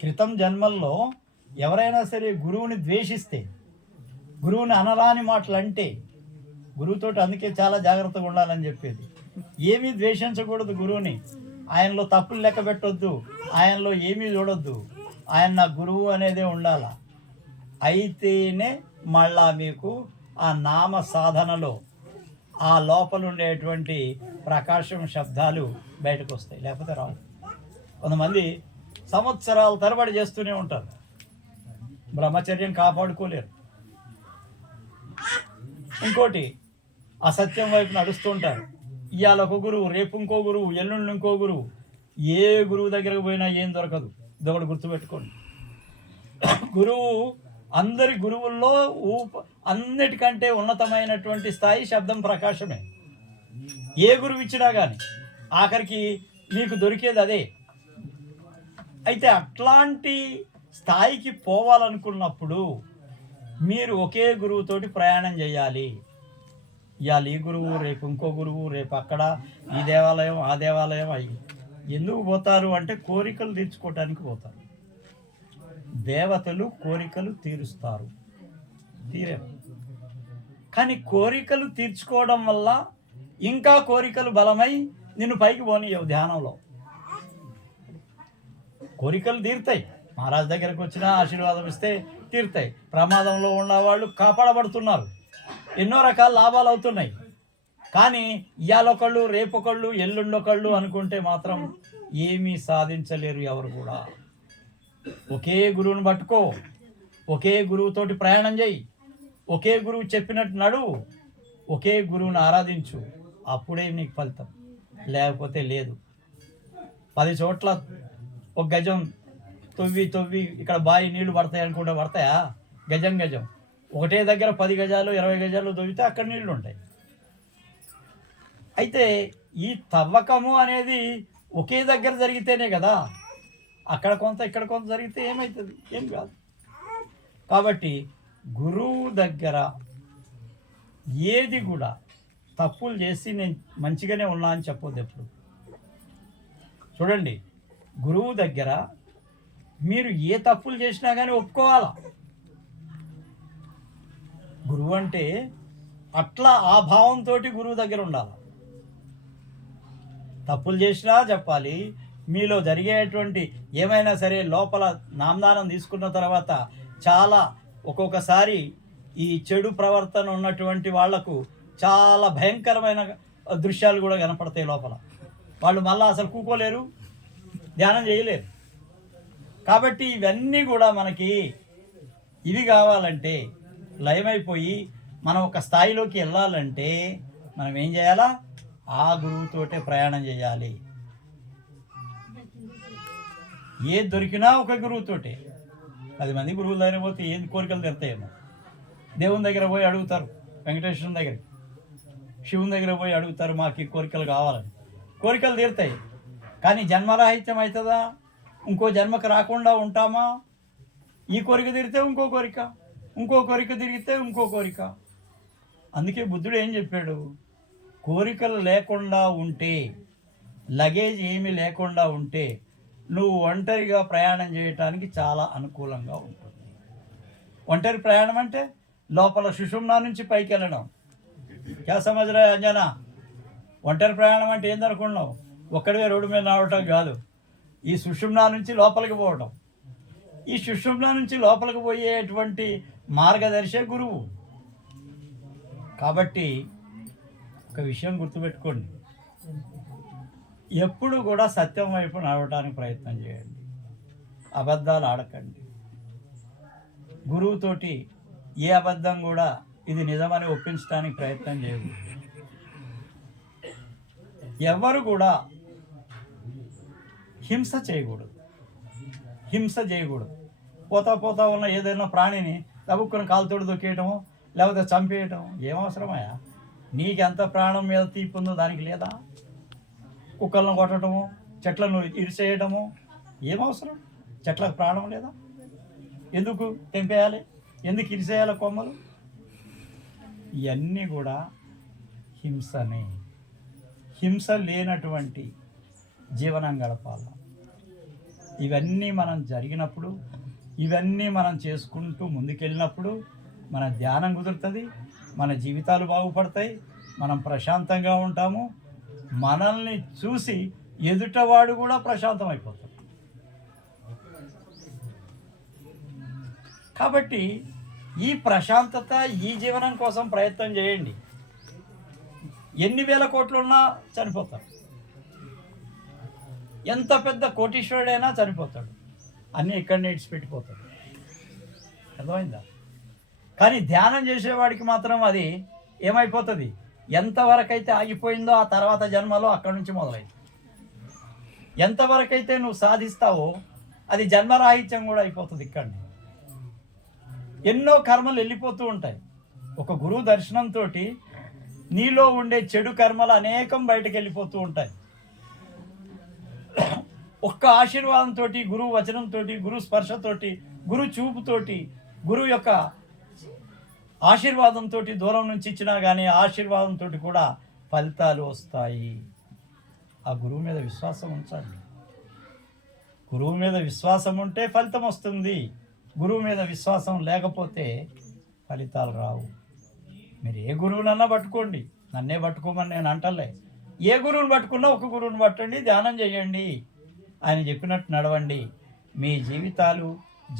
క్రితం జన్మల్లో ఎవరైనా సరే గురువుని ద్వేషిస్తే, గురువుని అనరాని మాటలు అంటే, గురువుతోటి అందుకే చాలా జాగ్రత్తగా ఉండాలని చెప్పేది. ఏమీ ద్వేషించకూడదు గురువుని. ఆయనలో తప్పులు లెక్క పెట్టొద్దు, ఆయనలో ఏమీ చూడొద్దు. ఆయన నా గురువు అనేదే ఉండాల. అయితేనే మళ్ళా మీకు ఆ నామ సాధనలో ఆ లోపల ఉండేటువంటి ప్రకాశం శబ్దాలు బయటకు వస్తాయి, లేకపోతే రావు. కొంతమంది సంవత్సరాల తరబడి చేస్తూనే ఉంటారు, బ్రహ్మచర్యం కాపాడుకోలేరు. ఇంకోటి అసత్యం వైపు నడుస్తూ ఉంటారు. ఇవాళ ఒక గురువు, రేపు ఇంకో గురువు, ఎల్లుండి ఇంకో గురువు. ఏ గురువు దగ్గరకు పోయినా ఏం దొరకదు. ఇదొకటి గుర్తుపెట్టుకోండి. గురువు, అందరి గురువుల్లో అన్నిటికంటే ఉన్నతమైనటువంటి స్థాయి శబ్దం ప్రకాశమే. ఏ గురువు ఇచ్చినా కానీ ఆఖరికి మీకు దొరికేది అదే. అయితే అట్లాంటి స్థాయికి పోవాలనుకున్నప్పుడు మీరు ఒకే గురువుతోటి ప్రయాణం చేయాలి. ఇవాళ ఈ గురువు, రేపు ఇంకో గురువు, రేపు అక్కడ ఈ దేవాలయం ఆ దేవాలయం అయ్యి. ఎందుకు పోతారు అంటే కోరికలు తీర్చుకోవటానికి పోతారు. దేవతలు కోరికలు తీరుస్తారు, తీరేరు. కానీ కోరికలు తీర్చుకోవడం వల్ల ఇంకా కోరికలు బలమై నిన్ను పైకి పోనీయవు. ధ్యానంలో కోరికలు తీరుతాయి. మహారాజ్ దగ్గరకు వచ్చినా ఆశీర్వాదం ఇస్తే తీరుతాయి. ప్రమాదంలో ఉన్నవాళ్ళు కాపాడబడుతున్నారు, ఎన్నో రకాల లాభాలు అవుతున్నాయి. కానీ ఇవాళొకళ్ళు, రేపొకళ్ళు, ఎల్లుండొకళ్ళు అనుకుంటే మాత్రం ఏమీ సాధించలేరు ఎవరు కూడా. ఒకే గురువుని పట్టుకో, ఒకే గురువుతోటి ప్రయాణం చేయి, ఒకే గురువు చెప్పినట్టు నడువు, ఒకే గురువుని ఆరాధించు. అప్పుడే నీకు ఫలితం, లేకపోతే లేదు. 10 చోట్ల ఒక గజం తవ్వి ఇక్కడ బావి నీళ్లు పడతాయి అనుకుంటే పడతాయా? గజం ఒకటే దగ్గర 10 గజాలు 20 గజాలు తవ్వితే అక్కడ నీళ్లు ఉంటాయి. అయితే ఈ తవ్వకము అనేది ఒకే దగ్గర జరిగితేనే కదా. అక్కడ కొంత ఇక్కడ కొంత జరిగితే ఏమవుతుంది? ఏం కాదు. కాబట్టి గురువు దగ్గర ఏది కూడా తప్పులు చేసి నేను మంచిగానే ఉన్నా అని చెప్పొద్దు ఎప్పుడు. చూడండి, గురువు దగ్గర మీరు ఏ తప్పులు చేసినా కానీ ఒప్పుకోవాలా. గురువు అంటే అట్లా ఆ భావంతో గురువు దగ్గర ఉండాలి. తప్పులు చేసినా చెప్పాలి. మీలో జరిగేటువంటి ఏమైనా సరే లోపల నామదానం తీసుకున్న తర్వాత చాలా ఒక్కొక్కసారి ఈ చెడు ప్రవర్తన ఉన్నటువంటి వాళ్లకు చాలా భయంకరమైన దృశ్యాలు కూడా కనపడతాయి లోపల. వాళ్ళు మళ్ళీ అసలు కూకోలేరు, ధ్యానం చేయలేరు. కాబట్టి ఇవన్నీ కూడా మనకి ఇవి కావాలంటే, లయమైపోయి మనం ఒక స్థాయిలోకి వెళ్ళాలంటే మనం ఏం చేయాలా? ఆ గురువుతోటే ప్రయాణం చేయాలి. ఏది దొరికినా ఒక గురువుతోటే. 10 మంది గురువుల దగ్గర పోతే ఏది కోరికలు తెరుతాయేమో. దేవుని దగ్గర పోయి అడుగుతారు, వెంకటేశ్వరుని దగ్గర, శివుని దగ్గర పోయి అడుగుతారు, మాకు ఈ కోరికలు కావాలని. కోరికలు తీరుతాయి, కానీ జన్మరాహిత్యం అవుతుందా? ఇంకో జన్మకు రాకుండా ఉంటామా? ఈ కోరిక తీరితే ఇంకో కోరిక, ఇంకో కోరిక తిరిగితే ఇంకో కోరిక. అందుకే బుద్ధుడు ఏం చెప్పాడు? కోరికలు లేకుండా ఉంటే, లగేజ్ ఏమీ లేకుండా ఉంటే నువ్వు ఒంటరిగా ప్రయాణం చేయటానికి చాలా అనుకూలంగా ఉంటుంది. ఒంటరి ప్రయాణం అంటే లోపల సుషుమ్నా నుంచి పైకి వెళ్ళడం. క్యా సమజ్రా అంజనా? ఒంటరి ప్రయాణం అంటే ఏందనుకున్నావు? ఒక్కడివే రోడ్డు మీద నడవటం కాదు. ఈ సుషుమ్నా నుంచి లోపలికి పోవడం. ఈ సుషుమ్నా నుంచి లోపలికి పోయేటువంటి మార్గదర్శే గురువు. కాబట్టి ఒక విషయం గుర్తుపెట్టుకోండి, ఎప్పుడు కూడా సత్యం వైపు నడవడానికి ప్రయత్నం చేయండి. అబద్ధాలు ఆడకండి. గురువుతోటి ఏ అబద్ధం కూడా ఇది నిజమని ఒప్పించడానికి ప్రయత్నం చేయదు. ఎవరు కూడా హింస చేయకూడదు. హింస చేయకూడదు. పోతా ఉన్న ఏదైనా ప్రాణిని తబుక్కుని కాలుతోడు దొక్కేయటము, లేకపోతే చంపేయటం ఏమవసరమయ్యా? నీకెంత ప్రాణం మీద తీపి ఉందో దానికి లేదా? కుక్కలను కొట్టడము, చెట్లను ఇరిసేయడము ఏమవసరం? చెట్లకు ప్రాణం లేదా? ఎందుకు తెంపేయాలి? ఎందుకు ఇరిసేయాలి కొమ్మలు? ఇవన్నీ కూడా హింసనే. హింస లేనటువంటి జీవనం గడపాలి. ఇవన్నీ మనం జరిగినప్పుడు, ఇవన్నీ మనం చేసుకుంటూ ముందుకెళ్ళినప్పుడు మన ధ్యానం కుదురుతుంది, మన జీవితాలు బాగుపడతాయి, మనం ప్రశాంతంగా ఉంటాము. మనల్ని చూసి ఎదుటవాడు కూడా ప్రశాంతం అయిపోతాడు. కాబట్టి ఈ ప్రశాంతత, ఈ జీవనం కోసం ప్రయత్నం చేయండి. ఎన్ని వేల కోట్లు ఉన్నా చనిపోతాడు. ఎంత పెద్ద కోటీశ్వరుడైనా చనిపోతాడు. అన్నీ ఇక్కడనే ఇడిచిపెట్టిపోతాడు. అర్థమైందా? కానీ ధ్యానం చేసేవాడికి మాత్రం అది ఏమైపోతుంది? ఎంతవరకైతే ఆగిపోయిందో ఆ తర్వాత జన్మలో అక్కడి నుంచి మొదలైంది. ఎంతవరకైతే నువ్వు సాధిస్తావో అది జన్మరాహిత్యం కూడా అయిపోతుంది. ఇక్కడనే ఎన్నో కర్మలు వెళ్ళిపోతూ ఉంటాయి. ఒక గురువు దర్శనంతో నీలో ఉండే చెడు కర్మలు అనేకం బయటకు వెళ్ళిపోతూ ఉంటాయి. ఒక్క ఆశీర్వాదంతో, గురువు వచనంతో, గురు స్పర్శతోటి, గురు చూపుతోటి, గురువు యొక్క ఆశీర్వాదంతో దూరం నుంచి ఇచ్చినా కానీ ఆశీర్వాదంతో కూడా ఫలితాలు వస్తాయి. ఆ గురువు మీద విశ్వాసం ఉంచాలి. గురువు మీద విశ్వాసం ఉంటే ఫలితం వస్తుంది. గురువు మీద విశ్వాసం లేకపోతే ఫలితాలు రావు. మీరు ఏ గురువునన్నా పట్టుకోండి, నన్నే పట్టుకోమని నేను అంటలే. ఏ గురువుని పట్టుకున్నా ఒక గురువుని పట్టండి, ధ్యానం చేయండి, ఆయన చెప్పినట్టు నడవండి. మీ జీవితాలు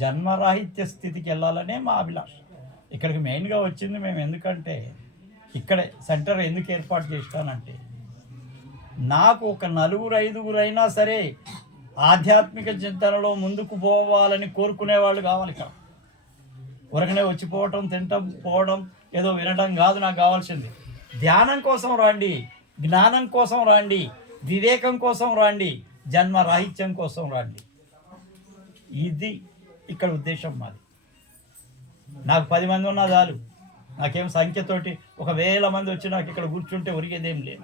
జన్మరాహిత్య స్థితికి వెళ్ళాలనే మా అభిలాష. ఇక్కడికి మెయిన్గా వచ్చింది మేము ఎందుకంటే, ఇక్కడే సెంటర్ ఎందుకు ఏర్పాటు చేస్తానంటే, నాకు ఒక 4-5 అయినా సరే ఆధ్యాత్మిక చింతనలో ముందుకు పోవాలని కోరుకునేవాళ్ళు కావాలి. ఇక్కడ ఊరకనే వచ్చిపోవటం, తినటం, పోవడం, ఏదో వినడం కాదు నాకు కావాల్సింది. ధ్యానం కోసం రండి, జ్ఞానం కోసం రండి, వివేకం కోసం రండి, జన్మరాహిత్యం కోసం రండి. ఇది ఇక్కడ ఉద్దేశం మాది. నాకు 10 మంది ఉన్నా చాలు. నాకేం సంఖ్యతోటి 1000 మంది వచ్చి నాకు ఇక్కడ కూర్చుంటే ఒరిగేదేం లేదు.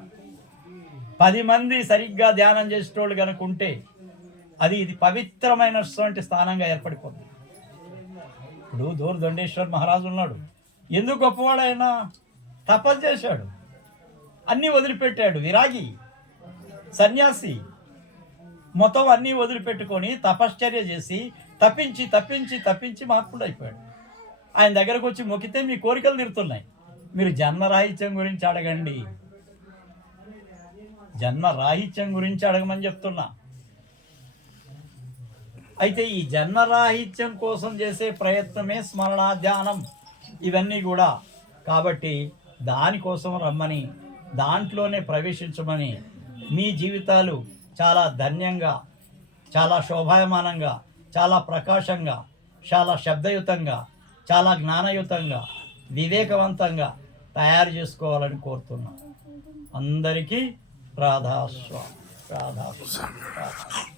10 మంది సరిగ్గా ధ్యానం చేసేటోళ్ళు కనుక ఉంటే ఇది పవిత్రమైనటువంటి స్థానంగా ఏర్పడిపోతుంది. ఇప్పుడు దూర్ దండేశ్వర్ మహారాజు ఉన్నాడు. ఎందుకు గొప్పవాడైనా? తపస్సు చేశాడు, అన్నీ వదిలిపెట్టాడు. విరాగి, సన్యాసి, మొత్తం అన్నీ వదిలిపెట్టుకొని తపశ్చర్య చేసి తప్పించి తప్పించి తప్పించి మహాత్ముడు అయిపోయాడు. ఆయన దగ్గరకు వచ్చి మొక్కితే మీ కోరికలు తీరుతున్నాయి. మీరు జన్మరాహిత్యం గురించి అడగండి. జన్మ రాహిత్యం గురించి అడగమని చెప్తున్నా. అయితే ఈ జన్మరాహిత్యం కోసం చేసే ప్రయత్నమే స్మరణ, ధ్యానం ఇవన్నీ కూడా. కాబట్టి దానికోసం రమ్మని, దాంట్లోనే ప్రవేశించమని, మీ జీవితాలు చాలా ధన్యంగా, చాలా శోభాయమానంగా, చాలా ప్రకాశంగా, చాలా శబ్దయుతంగా, చాలా జ్ఞానయుతంగా, వివేకవంతంగా తయారు చేసుకోవాలని కోరుతున్నాను. అందరికీ రాధాస్వామి. రాధాస్వామి.